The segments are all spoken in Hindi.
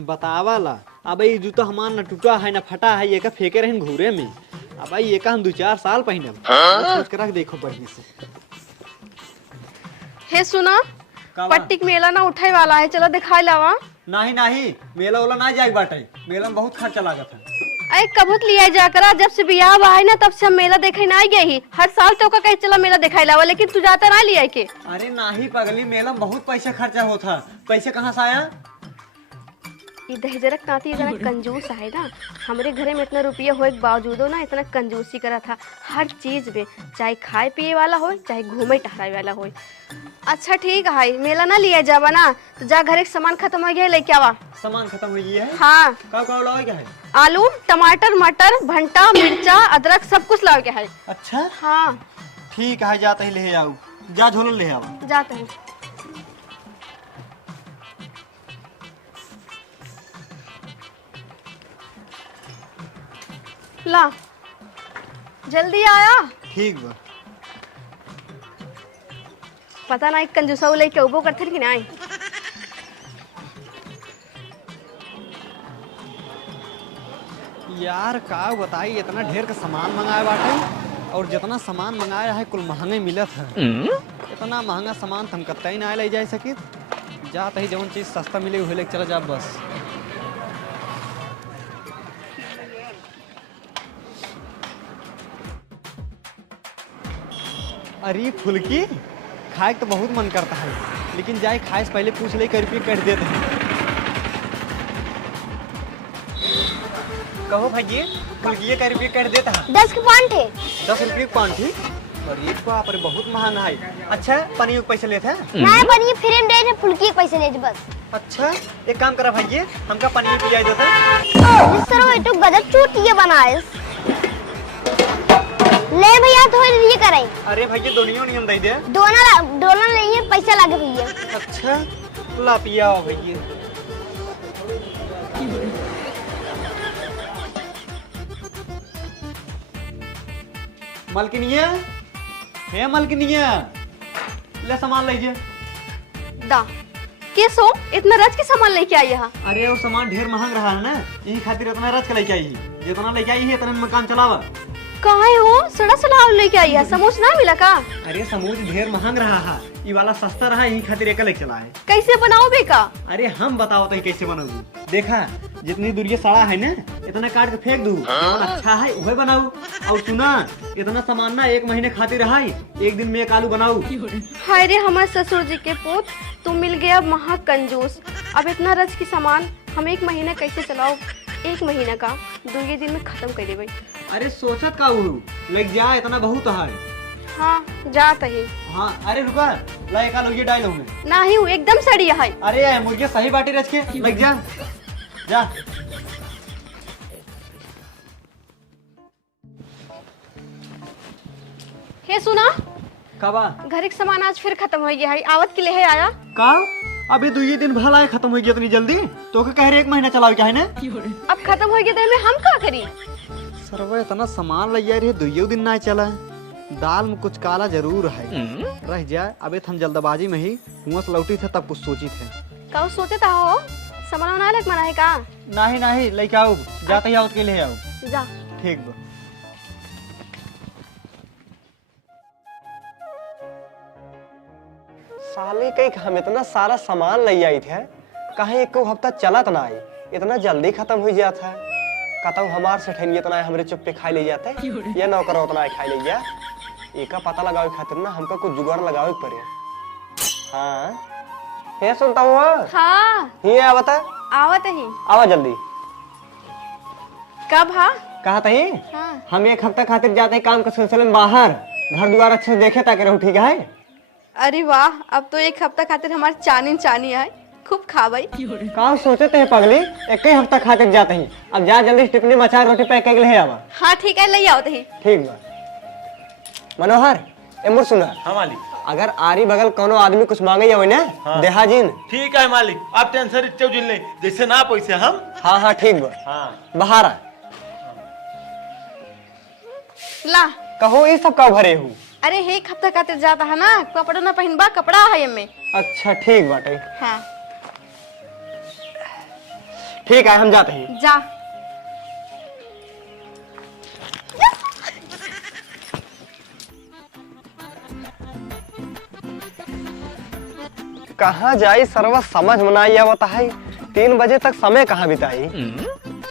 बतावाला अब ये जूता हमार न टूटा है न फटा है, ये का फेंके रहन घूरे में। अब ये का हम 2-4 साल पहने सोच कर रख देखो बढ़िया से। हे सुना, पट्टिक मेला ना उठाई वाला है, चलो दिखाई लावा। नहीं नहीं, मेला वाला ना जाए बाटे, मेला में बहुत खर्चा लागत है। अरे कबूत लिया जा करा, जब से बियाह बा है ना तब से हम मेला देखे ना गए ही। हर साल तो का कहे चला मेला दिखाई लावा, लेकिन तू जाता ना लिया के। अरे नहीं पगली, मेला में बहुत पैसा खर्चा होता, पैसे कहाँ से आया? ये दहेजरक नाती इतना कंजूस है ना, हमारे घरे में इतना रुपया होए के बावजूदो ना इतना कंजूसी करा था हर चीज में, चाहे खाए पिए वाला हो चाहे घूमे टहराए वाला हो। अच्छा ठीक है, मेला ना लिया जावा ना, तो जा घर एक सामान खत्म हो गया लेके आवा। सामान खत्म हो गया है? हाँ। का लाओ है? आलू, टमाटर, मटर, भंटा, मिर्चा, अदरक सब कुछ लाओ के है। अच्छा हाँ ठीक है, जाते ही ले आओ, जा झोला ले आओ। जाते हैं। ला जल्दी आया। ठीक बा। पता ना एक कंजूसा लेके उबो करथे कि नहीं। यार का बताई, इतना ढेर का सामान मंगाए बाटे और जितना सामान मंगाया है कुल महंगे मिलत है। इतना महंगा सामान हम कतई ना ले जा सकी, जाते ही जवन चीज सस्ता मिले वही लेके चला जा बस। अरे फुल्की खाए तो बहुत मन करता है, लेकिन जाए खाए से पहले पूछ ले, रुपये कट देते हैं। कहो भैया, फुल्की का रुपये कट देता है? 10 के पांठे। 10 रुपये पांठी? अरे बाप रे, बहुत महंगा है। अच्छा पनीर के पैसे लेते हैं? नहीं पनीर फ्री में दे, फुल्की के पैसे ले बस। अच्छा एक काम करा भैया, हमका पनीर पिया देता। सर वो तो गजब चूतिए बनाए। ले भैया थोड़ी लिए कराई। अरे भैया दोनों नियम दे दे। दोनों नहीं पैसा लगे भैया। अच्छा ला पिया भैया। मलकिनिया, हे मलकिनिया, ले सामान लीजिए। दा किस हो इतना रच के सामान लेके आई है? अरे वो सामान ढेर महंग रहा है ना, यही खातिर इतना रच के लेके आई है। जितना लेके आई है इतना में काम चलावा। कहाँ हो? सड़ा सलाह लेके आई है, समोसा ना मिला का? अरे समोस ढेर महंग रहा है, ये वाला सस्ता रहा, यही खातिर एक लेके चला है। कैसे बनाओ बेका? अरे हम बताओ तो कैसे बनाऊंगी। देखा जितनी दूर ये सड़ा है ना, इतना काट के फेंक दूँ, अच्छा है वही बनाऊ। और सुना, इतना सामान ना 1 महीने खातिर रहा, एक दिन में 1 आलू बनाऊ। हाय रे हमारे ससुर जी के पुत, तुम मिल गया महा कंजूस। अब इतना रच की सामान हम 1 महीना कैसे चलाओ? 1 महीना का 2 दिन में खत्म कर दे भाई। अरे सोचत का लग जा, इतना बहुत है। हाँ जाता ही। हाँ अरे रुका, ला 1 आलू ये डाल हूँ ना ही हूँ एकदम सड़ी है। अरे मुर्गी सही बाटी रच के लग जा, जा। हे सुना, कबा घर एक सामान आज फिर खत्म हो गया है, आवत के लिए है आया का? अभी 2 दिन भला है, खत्म हो गया इतनी जल्दी? तो कह रहे 1 महीना चलाओ क्या है ना? अब खत्म हो गया तो मैं हम क्या करी? सरवा इतना सामान ले जा रही है, 2 दिन ना चला है। दाल में कुछ काला जरूर है, रह जाए। अबे हम जल्दबाजी में ही कुआं से लौटी थे तब कुछ सोची थे। का सोचे था हो सामान ना लग मना है का? नहीं नहीं लेके आओ, जाते ही आओ के लिए आओ। जा ठीक बा। साले कई हम इतना सारा सामान ले आई थे, कहीं 1 हफ्ता चलत ना आई, इतना जल्दी खत्म हो जाता है। कहता हूँ हमार से ठहनी इतना हमरे चुप पे खाई ले जाते, ये नौकर उतना खाई ले गया। एक का पता लगावे खातिर ना हमका कुछ जुगाड़ लगावे पड़े। हाँ ये सुनता हूँ। हाँ ये आवता आवत ही, आवा जल्दी। कब? हाँ कहा था ही? हाँ। हम 1 हफ्ता खातिर जाते काम के सिलसिले में बाहर, घर द्वार अच्छे से देखे ताकि रहूं, ठीक है? अरे वाह, अब तो 1 हफ्ता खातिर हमारे चानी है, खूब खा भाई। का सोचे थे पगली, 1 हफ्ता खातिर जाते ही। अब जा जल्दी टिफिन में 4 रोटी पैक करके ले आवा। हाँ ठीक है, ले आओ ही। ठीक बा। मनोहर एमर सुना। हाँ मालिक। अगर आरी बगल कोनो आदमी कुछ मांगे हो ना, हाँ। देहाजिन। ठीक है मालिक, आप टेंशन इच्छा नहीं, जैसे ना पैसे हम। हाँ हाँ ठीक बा। हाँ बाहर आ। ला कहो ये सब का भरे हूँ? अरे 1 हफ्ता खातिर जाता है ना, कपड़ा ना पहनबा, कपड़ा है एमे। अच्छा ठीक बाटे। हाँ ठीक है हम जाते हैं। जा। कहाँ जाई सरवा समझ में नहीं आवता है। 3 बजे तक समय कहाँ बिताई।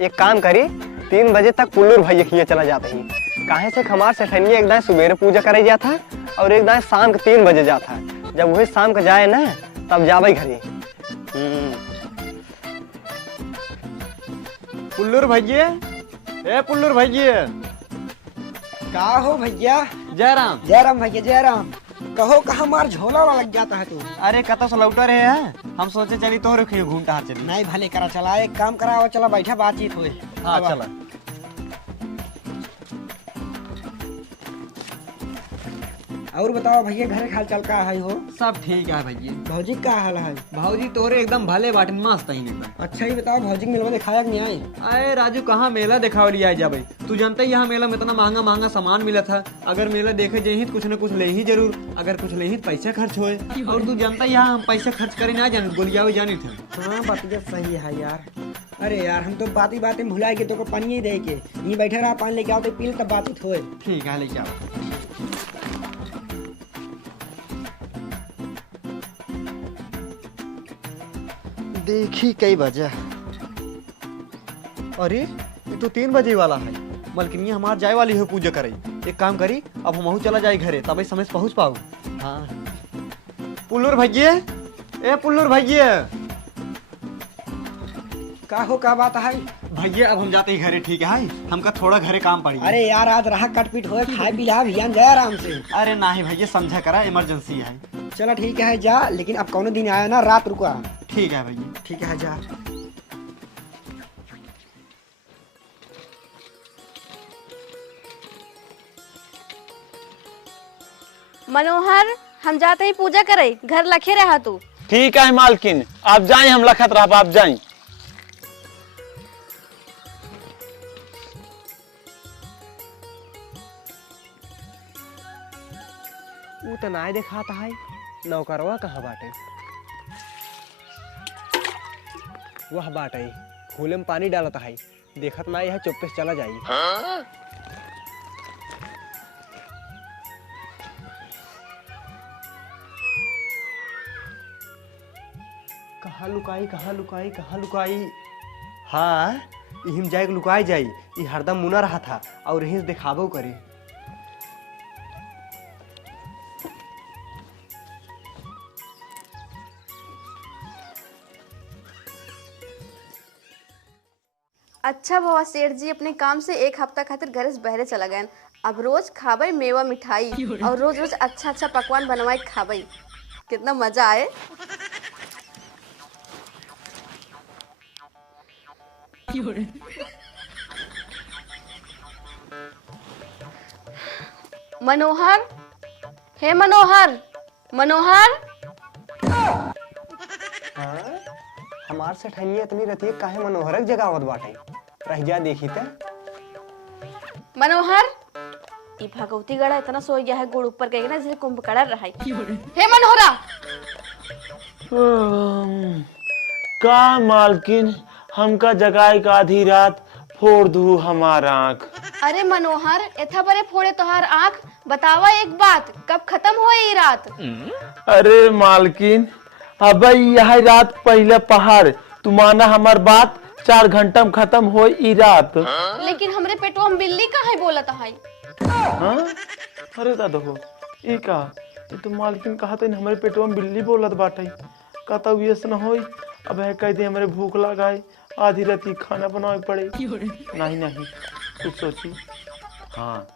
एक काम करी 3 बजे तक पुल्लूर भैया खिए चला जाते ही। काहे से हमार सेठनिया एक दाएं सुबेरे पूजा करे जाता है और एक दाएं शाम के 3 बजे जाता है। जब वही शाम के जाए ना तब जावे घरे। पुल्लूर भैया, ए पुल्लूर भैया। का हो भैया? जयराम। जयराम भैया जयराम। कहो कहाँ मार झोला वाला लग जाता है तू। अरे कतो से लौटा रहे हैं, हम सोचे चली तो रुके घूमता चली। नहीं भले करा, चला एक काम करा, चला बैठा बातचीत हुए। हाँ चला। और बताओ भैया घर हाल चाल का है हो? सब ठीक है भैया। भौजी का हाल है? भाजी तोरे एकदम भले बाटन मस्त है एकदम। अच्छा ही बताओ भौजी मिलवा दिखाया कि नहीं आई? अरे राजू कहाँ मेला दिखावे लिया जा भाई। तू जानता ही यहाँ मेला में इतना महंगा महंगा सामान मिला था। अगर मेला देखे जाही तो कुछ न कुछ ले ही जरूर। अगर कुछ ले ही तो पैसा खर्च होए। और तू जानता यहाँ हम पैसा खर्च करे ना जाने, गोलियावे जानी थे। हाँ बात तो सही है यार। अरे यार हम तो बात में भुला गए, तो को पानी ही दे के ये बैठे रहा, पानी लेके आओ तो पी तब बातचीत होए। ठीक है लेके आओ। देखी कई बजे। अरे ये तो 3 बजे वाला है। मलकिनिया हमार जाए वाली है पूजा करे। एक काम करी अब हम चला जाए घरे, तब समय से पहुंच पाऊ। हाँ पुल्लूर भैया, ए पुल्लूर भैया। का हो का बात है? भैया अब हम जाते ही घरे, ठीक है? हमका थोड़ा घरे काम पड़ी। अरे यार आज रहा कटपीट होए, खाए पी रहा भियान जाए आराम से। अरे नहीं भैया समझा करा, इमरजेंसी है। चलो ठीक है जा, लेकिन अब कौनो दिन आया ना रात रुका। ठीक है भैया। ठीक है जा। मनोहर हम जाते ही पूजा करे, घर लखे रहा तू। ठीक है मालकिन, आप जाए हम लखत रहा, आप जाए। वो तो ना दिखाता है। नौकरवा कहाँ बाटे? वह बाटे फूले में पानी डालता है, देखत ना है, चुप्पे से चला जाई। कहाँ लुकाई कहाँ लुकाई कहाँ लुकाई? हाँ यही जाए लुकाई जाई। ये हरदम मुना रहा था और यही दिखाबो करे। अच्छा भवा सेठ जी अपने काम से 1 हफ्ता खातिर घर से बहरे चला गए। अब रोज खाबई मेवा मिठाई और रोज रोज अच्छा अच्छा पकवान बनवाई खाबई। कितना मजा आए। मनोहर, हे मनोहर, मनोहर। हाँ? हमार से ठनिया इतनी रहती है, काहे मनोहरक जगावत बाटे? रह जा देखी ते। मनोहर ई भगवती गड़ा इतना सो गया है, गुड़ ऊपर गई ना जैसे कुंभकर्ण रहा। हे मनोहरा। का मालकिन हमका जगाए का आधी रात फोड़ दू हमारा आँख। अरे मनोहर एथा बरे फोड़े तोहार आँख, बतावा एक बात, कब खत्म हो ये रात? अरे मालकिन अब यह रात पहले पहाड़, तू माना हमार बात, 4 घंटा में खत्म हो ई रात। लेकिन हमरे पेटवा में बिल्ली काहे बोलत है? हाँ? अरे दादा हो ई का, ये तो मालकिन कहा था हमारे पेटवा में बिल्ली बोलत बाटे। कहता ये न होई, अब है कह दे हमारे भूख लगाए, आधी रात खाना बनावे पड़े। नहीं नहीं कुछ सोची। हाँ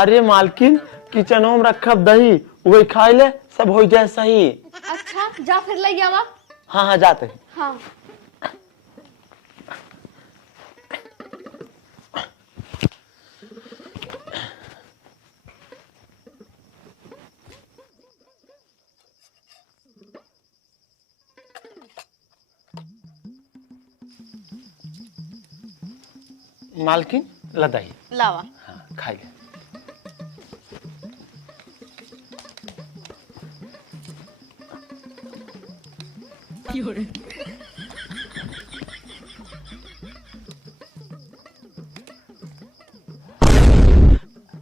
अरे मालकिन किचनों में रखब दही, वही खाए ले, सब हो जाए सही। अच्छा जा फिर ले आवा। हाँ हाँ जाते हैं। हाँ मालकिन लदाई। लावा। हाँ खाई ले।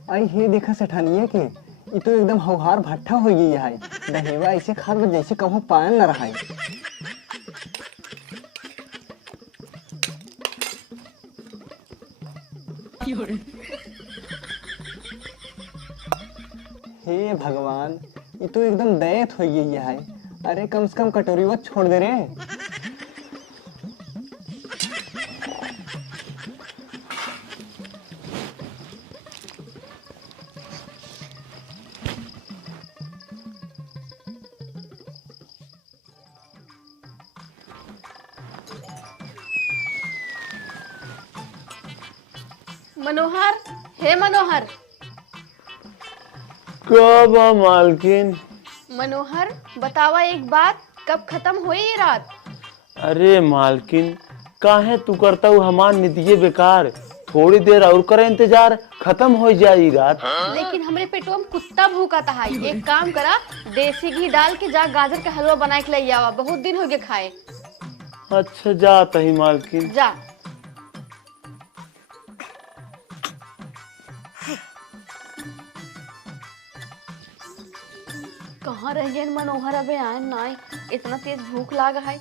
आई हे देखा सेठानिया के ये तो एकदम हौहार भट्ठा हो गई है। दहेवा ऐसे खाद में जैसे कहूँ पायल न रहा। हे भगवान, ये तो एकदम दैत हो गई है। अरे कम से कम कटोरी वो छोड़ दे रे। मनोहर, हे मनोहर। कब आ मालकिन? मनोहर बतावा एक बात, कब खत्म हुई ये रात? अरे मालकिन, काहे तू करता हूँ हमार निदिये बेकार। थोड़ी देर और करे इंतजार, खत्म हो जाएगी रात। लेकिन हमरे पेटवा में कुत्ता भूखा था। एक काम करा, देसी घी डाल के जा गाजर का हलवा बना के ले आवा, बहुत दिन हो गए खाए। अच्छा जाता ही मालकिन। जा। कहाँ रह गए मनोहर? अबे आए ना, इतना तेज भूख लागा है।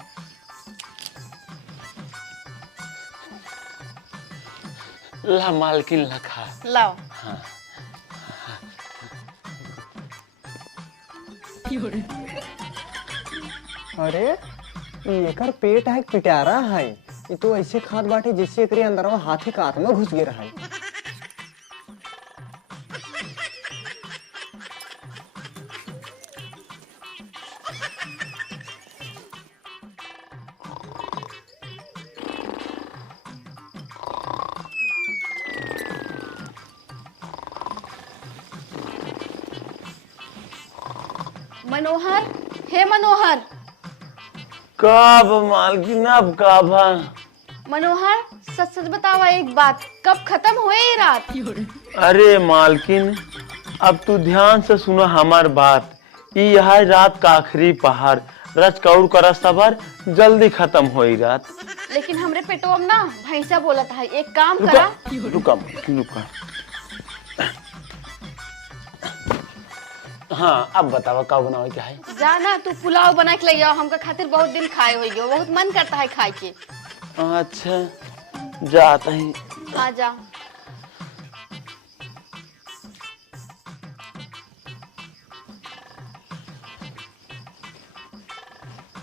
ला मालकिन लखा। लाओ। अरे ये एकर पेट है पिटारा है। ये तो ऐसे खाद बाटे जिससे एकरे अंदर हाथी का आत्मा घुस गया है। मनोहर, हे मनोहर। कब मालकिन? अब कब? मनोहर सच सच बतावा एक बात, कब खत्म हुए ये रात? अरे मालकिन, अब तू ध्यान से सुनो हमार बात। ये यह रात का आखिरी पहाड़, रच कौर करा सबर, जल्दी खत्म होई रात। लेकिन हमरे पेटवा में ना भैंसा बोला था। एक काम करा। रुका रुका। हाँ अब बतावा का बनावे क्या है? जाना तू पुलाव बना के ले आओ, हमका खातिर बहुत दिन खाए हो गयो, बहुत मन करता है खाए के। अच्छा जाता ही। आ जा।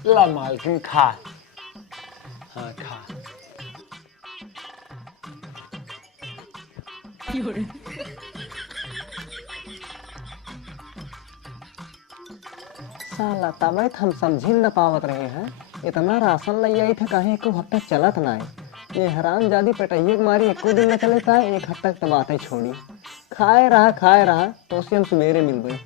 ला मालकिन खा। हाँ खा। साला तबियत हम समझ न पावत रहे हैं। इतना राशन ले आई थे, कहीं एको हफ्ता चलत ना है। ये हराम जादी पटैये के मारी एको दिन न चलता है। एक हफ्ता तक बातें छोड़ी, खाए रहा तो उसे हम सवेरे मिल गए।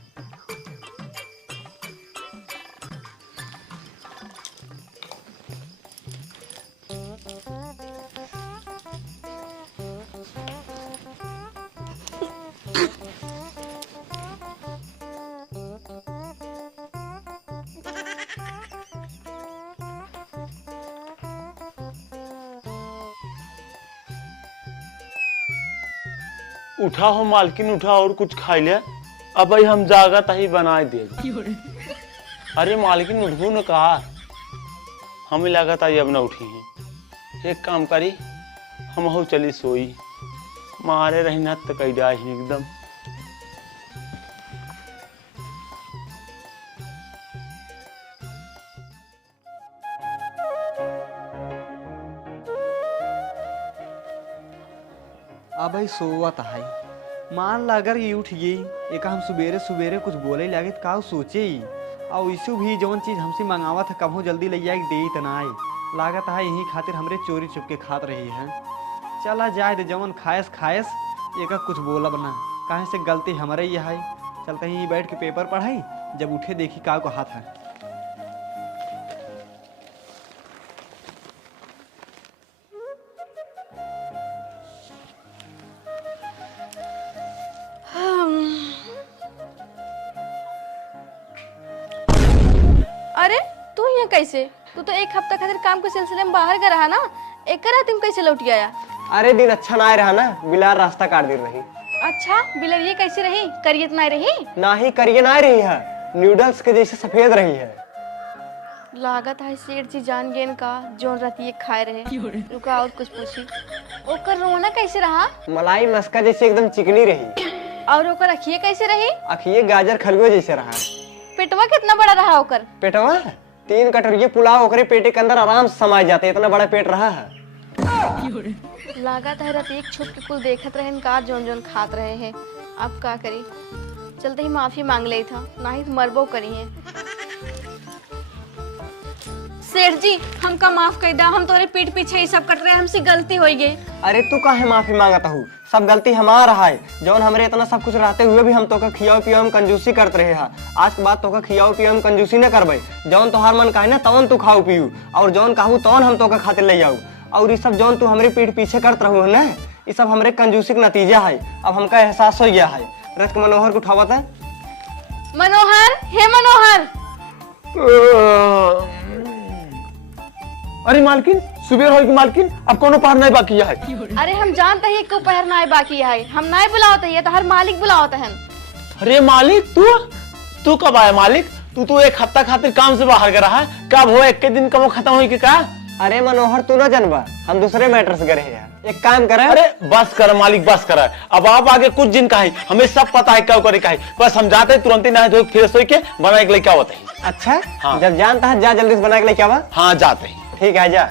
उठा हो मालकिन उठा, और कुछ खा लिया। अब भाई हम जागत ही बना दे। अरे मालकिन उठबू न कहा, हमें लागत आई अब न उठी है। एक काम करी, हम हो चली सोई, मारे रहना तक एकदम। अब भाई सोवत है। मान ला अगर ये उठ गई, एक हम सुबेरे सुबेरे कुछ बोले लागे तो का सोचे ही। और इसु भी जौन चीज हमसे मंगावा था कबो जल्दी ले जाए दे तना लागत है, यही खातिर हमरे चोरी चुपके खात रही है। चला जाए दे, जवन खायस खायस, एक कुछ बोलब ना, कहीं से गलती हमारे ही है। चलते ही बैठ के पेपर पढ़ाई, जब उठे देखी का को हाथ है। अरे तू यहाँ कैसे? तू तो एक हफ्ता खातिर काम के सिलसिले में बाहर गया रहा ना, एक रात तुम कैसे लौट गया? अरे दिन अच्छा ना आए रहा ना, बिलार रास्ता काट दे रही। अच्छा बिलरिए कैसी रही, करियत ना रही? ना ही करिए ना रही है, नूडल्स के जैसे सफेद रही है। लागत है सेठ जी जान गेन का जोन रतिये खाए रहे। रुका और कुछ पूछी। ओकर रोना कैसे रहा? मलाई मस्का जैसे एकदम चिकनी रही। और ओकर अखिए कैसे रही? अखिए गाजर खरगोश जैसे रहा। पेटवा कितना बड़ा रहा ओकर? पेटवा 3 कटोरी पुलाव ओकरे पेटे के अंदर आराम से समा जाते, इतना बड़ा पेट रहा है। लागत है रतिक छुप के कुल देखत रहे का जोन जोन खात रहे हैं। अब का करी, चलते ही माफी मांग ले था, ना ही मरबो करी है। सेठ जी हमका माफ कर दा, हम तोरे पीठ पीछे ये सब कर रहे हैं, हमसे गलती हो गई। अरे तू काहे माफी मांगता हूँ, सब गलती हमारा है। जौन हमरे इतना सब कुछ रहते हुए भी हम तोका खियाओ पियाओ में कंजूसी करते रहे हा। आज के बाद तोका खियाओ पियाओ में कंजूसी न करबे। जौन तोहार मन कहे ना तौन तू खाऊ पियू, और जौन कहू तौन हम तोका खातिर ले जाऊ। और ये सब जौन तू हमरे पीठ पीछे करत रहू है ना, ये सब हमरे कंजूसी का नतीजा है। अब हमका एहसास हो गया है। रथ के मनोहर को उठावत है। मनोहर, हे मनोहर। अरे मालकिन, सुबह हो मालकिन, अब कोनो पहर नहीं बाकी है। अरे हम जानते हैं क्यों पहर ना बाकी है, हम नहीं बुलाते है तो हर मालिक बुलाते हैं। अरे मालिक, तू कब आया मालिक? तू तो 1 हफ्ता खातिर काम से बाहर गया है, कब हो 1 दिन कब खत्म हुई के का? अरे मनोहर तू ना जानबा, हम दूसरे मैटर से गए हैं। एक काम करे। अरे बस कर मालिक, बस कर। अब आप आगे कुछ दिन का है, हमें सब पता है क्या करे का है। बस हम जाते तुरंत ही नहा धो फ्रेश होके बना के लेके आवत है। अच्छा हाँ। जब जानता है जा जल्दी से बना के लेके आवा। हाँ जाते हैं। ठीक है जा।